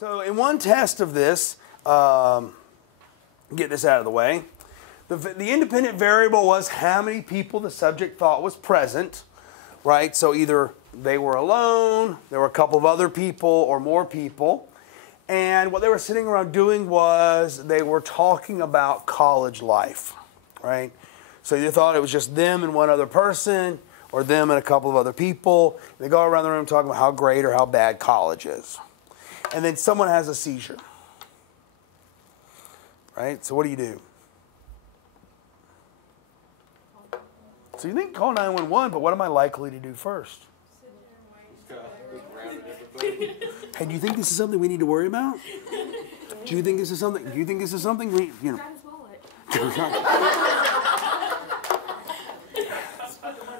So in one test of this, get this out of the way, the independent variable was how many people the subject thought was present, right? So either they were alone, there were a couple of other people, or more people. And what they were sitting around doing was they were talking about college life, right? So you thought it was just them and one other person, or them and a couple of other people. They go around the room talking about how great or how bad college is. And then someone has a seizure, right? So what do? So you think call 911, but what am I likely to do first? Hey, do you think this is something we need to worry about? Do you think this is something we, you know?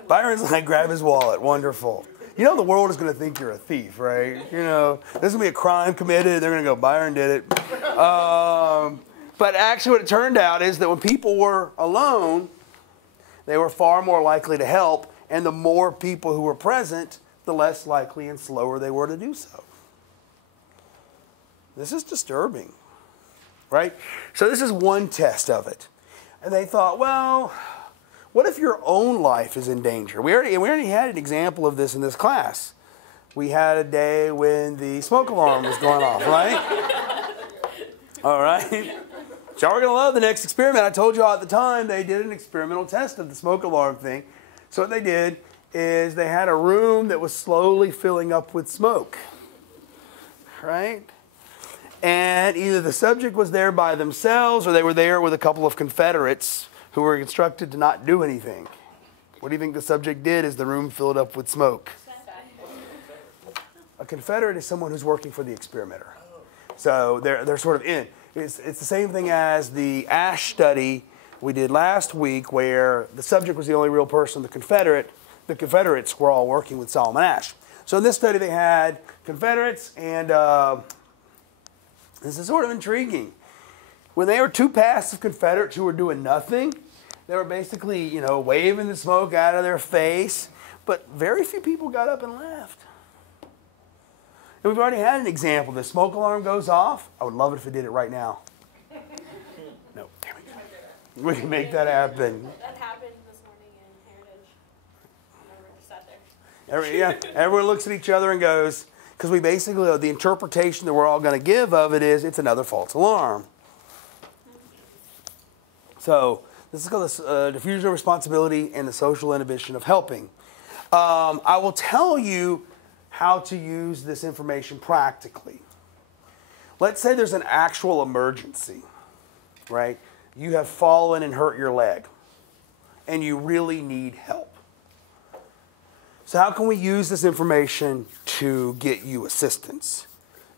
Byron's like, grab his wallet. Wonderful. You know the world is going to think you're a thief, right? You know, there's going to be a crime committed. They're going to go, Byron did it. But actually what it turned out is that when people were alone, they were far more likely to help. And the more people who were present, the less likely and slower they were to do so. This is disturbing, right? So this is one test of it. And they thought, well, what if your own life is in danger? We already had an example of this in this class. We had a day when the smoke alarm was going off, right? All right. Y'all are going to love the next experiment. I told y'all at the time they did an experimental test of the smoke alarm thing. So what they did is they had a room that was slowly filling up with smoke, right? And either the subject was there by themselves or they were there with a couple of Confederates who were instructed to not do anything. What do you think the subject did as the room filled up with smoke? A Confederate is someone who's working for the experimenter. So they're sort of in. It's the same thing as the Ash study we did last week where the subject was the only real person, the Confederates were all working with Solomon Asch. So in this study they had Confederates and this is sort of intriguing. When they were two passive Confederates who were doing nothing, they were basically, you know, waving the smoke out of their face, but very few people got up and left. And we've already had an example. The smoke alarm goes off. I would love it if it did it right now. No, there we go. We can make that happen. That happened this morning in Heritage. I remember I sat there. Everyone looks at each other and goes, because we basically, the interpretation that we're all going to give of it is it's another false alarm. So this is called the diffusion of responsibility and the social inhibition of helping. I will tell you how to use this information practically. Let's say there's an actual emergency, right? You have fallen and hurt your leg, and you really need help. So how can we use this information to get you assistance?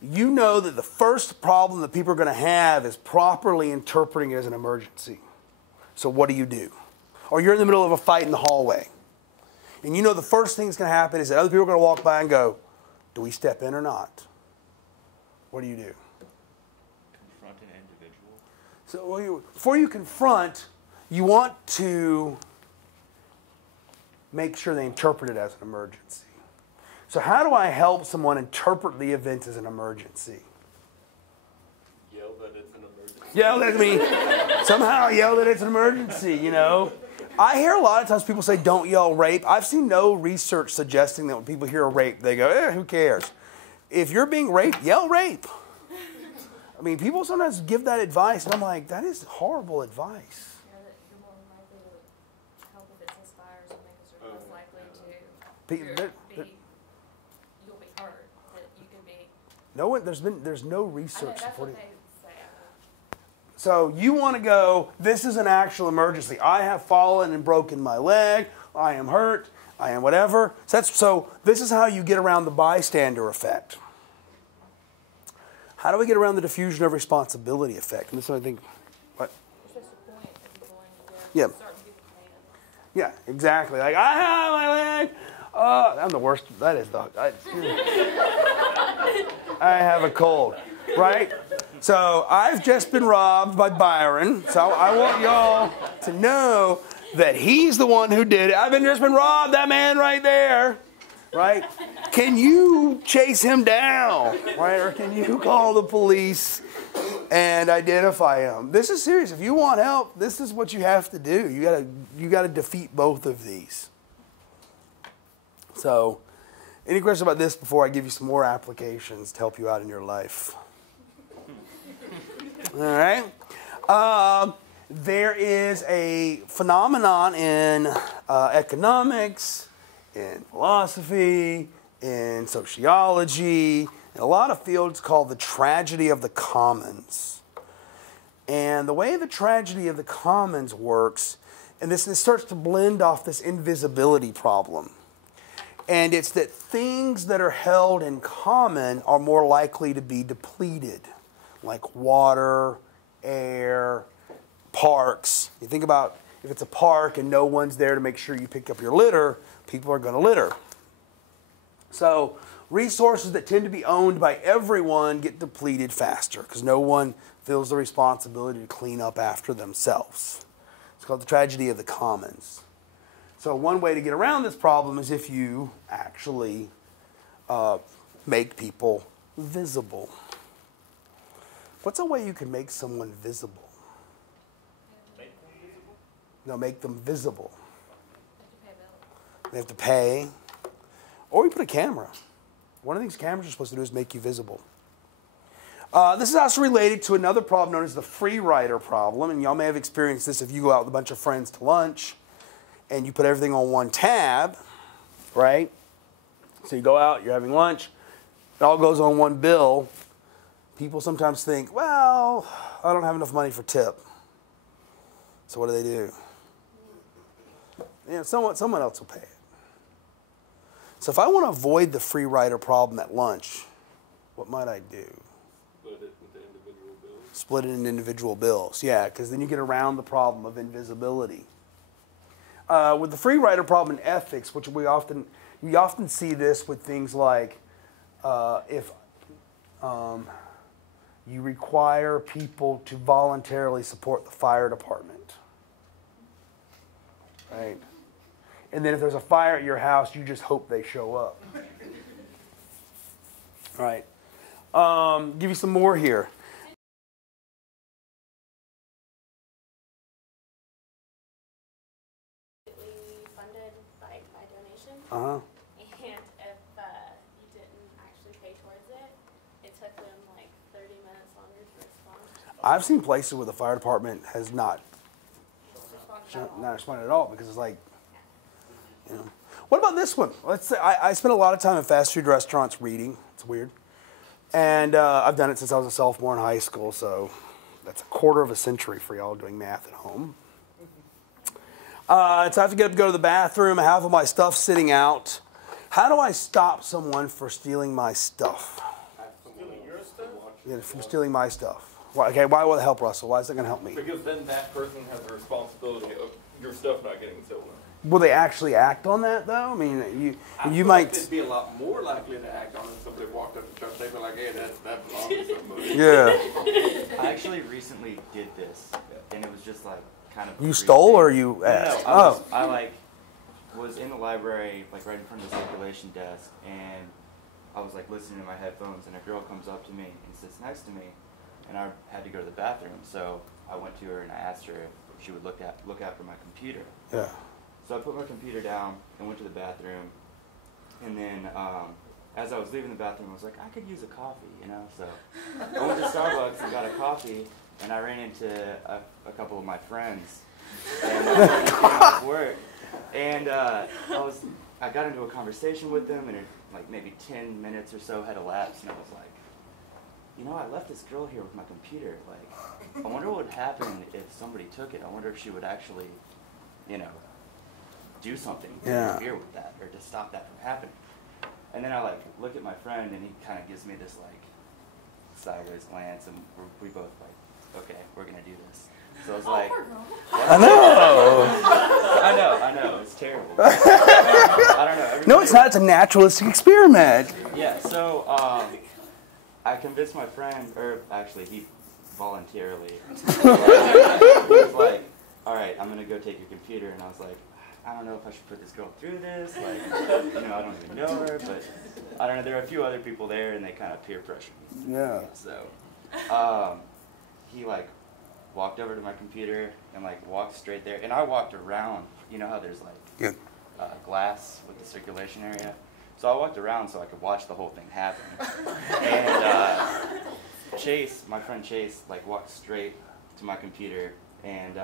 You know that the first problem that people are going to have is properly interpreting it as an emergency. So what do? Or you're in the middle of a fight in the hallway. And you know the first thing that's going to happen is that other people are going to walk by and go, do we step in or not? What do? Confront an individual. So before you confront, you want to make sure they interpret it as an emergency. So how do I help someone interpret the event as an emergency? Yell that it's an emergency. Yell at me. Somehow yell that it's an emergency, you know. I hear a lot of times people say, don't yell rape. I've seen no research suggesting that when people hear a rape, they go, who cares? If you're being raped, yell rape. I mean, people sometimes give that advice, and I'm like, that is horrible advice. Yeah, that you're more likely to help if it inspires them because you're less likely to you'll be hurt. That you can be. No one, there's no research That's supporting. what they say. So you want to go, this is an actual emergency. I have fallen and broken my leg. I am hurt. I am whatever. So this is how you get around the bystander effect. How do we get around the diffusion of responsibility effect? And this is what I think. What? It's just a point of people going to Yeah. start to give commands. Yeah, exactly. Like, I have my leg. I'm the worst. That is I have a cold, right? So I've just been robbed by Byron. So I want y'all to know that he's the one who did it. I've just been robbed, that man right there. right? Can you chase him down, right? Or can you call the police and identify him? This is serious. If you want help, this is what you have to do. You gotta defeat both of these. So, any questions about this before I give you some more applications to help you out in your life? All right. There is a phenomenon in economics, in philosophy, in sociology, in a lot of fields called the tragedy of the commons. And the way the tragedy of the commons works, and this starts to blend off this invisibility problem. And it's that things that are held in common are more likely to be depleted, like water, air, parks. You think about if it's a park and no one's there to make sure you pick up your litter, people are going to litter. So resources that tend to be owned by everyone get depleted faster because no one feels the responsibility to clean up after themselves. It's called the tragedy of the commons. So one way to get around this problem is if you actually make people visible. What's a way you can make someone visible? No, make them visible. They have to pay. Or you put a camera. One of the things cameras are supposed to do is make you visible. This is also related to another problem known as the free rider problem. And y'all may have experienced this if you go out with a bunch of friends to lunch and you put everything on one tab, right? So you go out, you're having lunch, it all goes on one bill. People sometimes think, well, I don't have enough money for tip. So what do? Yeah, someone else will pay it. So if I want to avoid the free rider problem at lunch, what might I do? Split it into individual bills. Split it into individual bills, yeah, because then you get around the problem of invisibility. With the free rider problem in ethics, which we often see this with things like if you require people to voluntarily support the fire department, right? And then if there's a fire at your house, you just hope they show up. Right. Give you some more here. Funded by donation. Uh-huh. And if you didn't actually pay towards it, it took them like 30 minutes longer to respond. I've seen places where the fire department has not Responded responded at all because it's like, you know. What about this one? Let's say I spend a lot of time in fast food restaurants reading. It's weird. And I've done it since I was a sophomore in high school, so that's a quarter of a century for y'all doing math at home. So I have to get up and go to the bathroom. I have all my stuff sitting out. How do I stop someone for stealing my stuff? Stealing your stuff? Yeah, from stealing my stuff. Why, okay, why will it help, Russell? Why is it going to help me? Because then that person has the responsibility of your stuff not getting stolen. Will they actually act on that, though? I mean, you I might. they'd be a lot more likely to act on it if somebody walked up to church. They'd be like, hey, that belongs to somebody. Yeah. I actually recently did this, and it was just like kind of. You stole or you asked? No, I was in the library, like right in front of the circulation desk, and I was like listening to my headphones, and a girl comes up to me and sits next to me, and I had to go to the bathroom, so I went to her and I asked her if she would look after my computer. Yeah. So I put my computer down and went to the bathroom, and then as I was leaving the bathroom, I was like, I could use a coffee, you know? So I went to Starbucks and got a coffee, and I ran into a couple of my friends, and at work, and I got into a conversation with them, and like maybe 10 minutes or so had elapsed, and I was like, you know, I left this girl here with my computer. Like, I wonder what would happen if somebody took it. I wonder if she would actually, you know, do something to interfere with that or to stop that from happening. And then I like look at my friend, and he kind of gives me this like sideways glance, and we both like, okay, we're gonna do this. So I was like, I know, it's terrible. I don't know. No, it's not. It's a naturalistic experiment. Yeah. So I convinced my friend, or actually he voluntarily, he was like, all right, I'm gonna go take your computer, and I was like, I don't know if I should put this girl through this. Like, you know, I don't even know her, but I don't know. There were a few other people there, and they kind of peer pressured me. Yeah. So, he like walked over to my computer and like walked straight there, and I walked around. You know how there's like glass with the circulation area. So I walked around so I could watch the whole thing happen. And Chase, my friend Chase, like walked straight to my computer and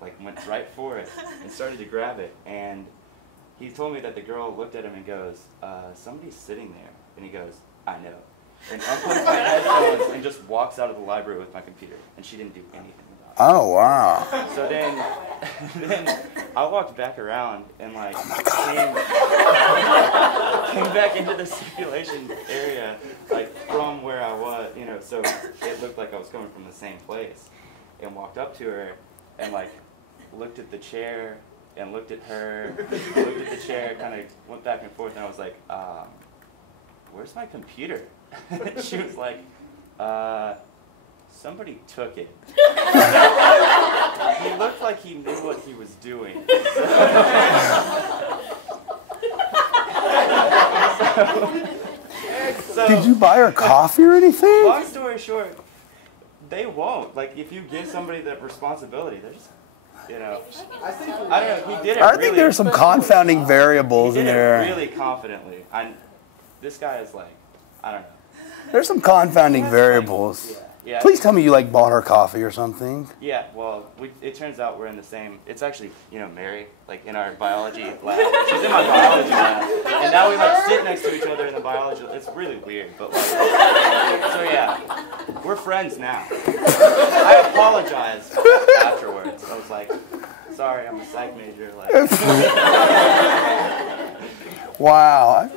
like went right for it and started to grab it. And he told me that the girl looked at him and goes, somebody's sitting there. And he goes, I know. And unplugs my headphones and just walks out of the library with my computer. And she didn't do anything about it. Oh, wow. So then I walked back around and like came back into the circulation area, like from where I was, you know, so it looked like I was coming from the same place, and walked up to her and like looked at the chair and looked at her, looked at the chair, kind of went back and forth, and I was like, where's my computer? She was like, somebody took it. He looked like he knew what he was doing. So, did you buy her coffee or anything? Long story short, they won't. Like, if you give somebody that responsibility, they're just, you know. I don't know. He did it. I think there's some confounding variables in there. He did it really confidently. This guy is like, I don't know. There's some confounding variables. Yeah. Please tell me you like bought her coffee or something. Yeah, well, it turns out we're in the same, it's actually, you know, Mary, like in our biology lab. She's in my biology lab. And now we like sit next to each other in the biology lab. It's really weird, but like, so yeah, we're friends now. I apologized afterwards. I was like, sorry, I'm a psych major. Like. Wow.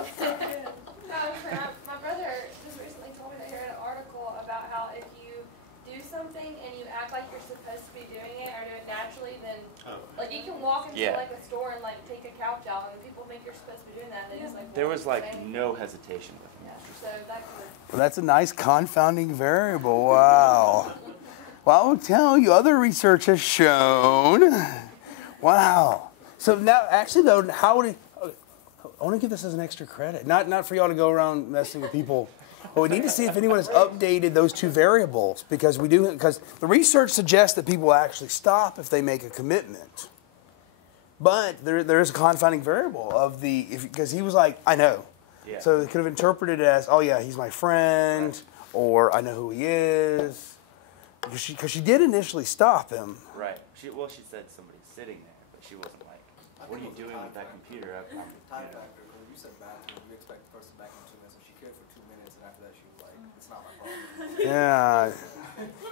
My brother just recently told me that he read an article about how if you do something and you act like you're supposed to be doing it or do it naturally, then like you can walk into like a store and like take a couch out and people think you're supposed to be doing that. And they just like there was like no hesitation with him. Yeah, so that could. Well, that's a nice confounding variable. Wow. Well, I will tell you, other research has shown. Wow. So now, actually, though, how would it? I want to give this as an extra credit, not for y'all to go around messing with people, but we need to see if anyone has updated those two variables because the research suggests that people actually stop if they make a commitment. But there is a confounding variable of because he was like, I know. Yeah. So they could have interpreted it as, oh yeah, he's my friend, or I know who he is. Because she did initially stop him. Right. She said somebody's sitting there, but she wasn't like, what are you doing with that computer? Time factor. When you said bathroom, you expect the person back in 2 minutes, and she cared for 2 minutes, and after that she was like, it's not my problem. Yeah.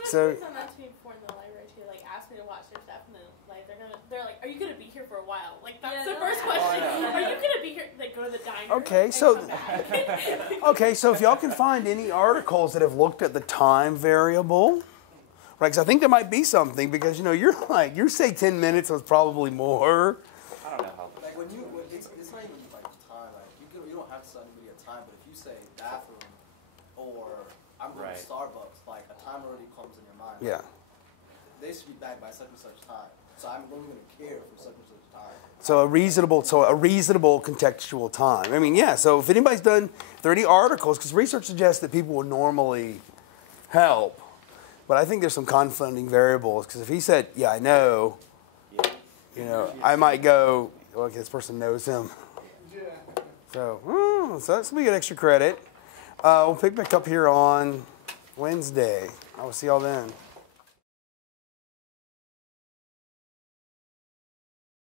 So. Someone asked me before in the library to like ask me to watch their stuff, and then like they're like, are you gonna be here for a while? Like that's the first question. Are you gonna be here? Like go to the diner. Okay, so if y'all can find any articles that have looked at the time variable, right? Because I think there might be something because you know you say 10 minutes was probably more. I don't know how. Like it's not even like time. Like you don't have to set anybody a time, but if you say bathroom or I'm going to Starbucks, like a time already comes in your mind. Yeah. They should be back by such and such time, so I'm only going to care for such and such time. So a reasonable contextual time. I mean, yeah. So if anybody's done 30 articles, because research suggests that people would normally help, but I think there's some confounding variables. Because if he said, "Yeah, I know," you know, I might go, "Well, okay, this person knows him." So that's we get extra credit. We'll pick back up here on Wednesday. I will see y'all then.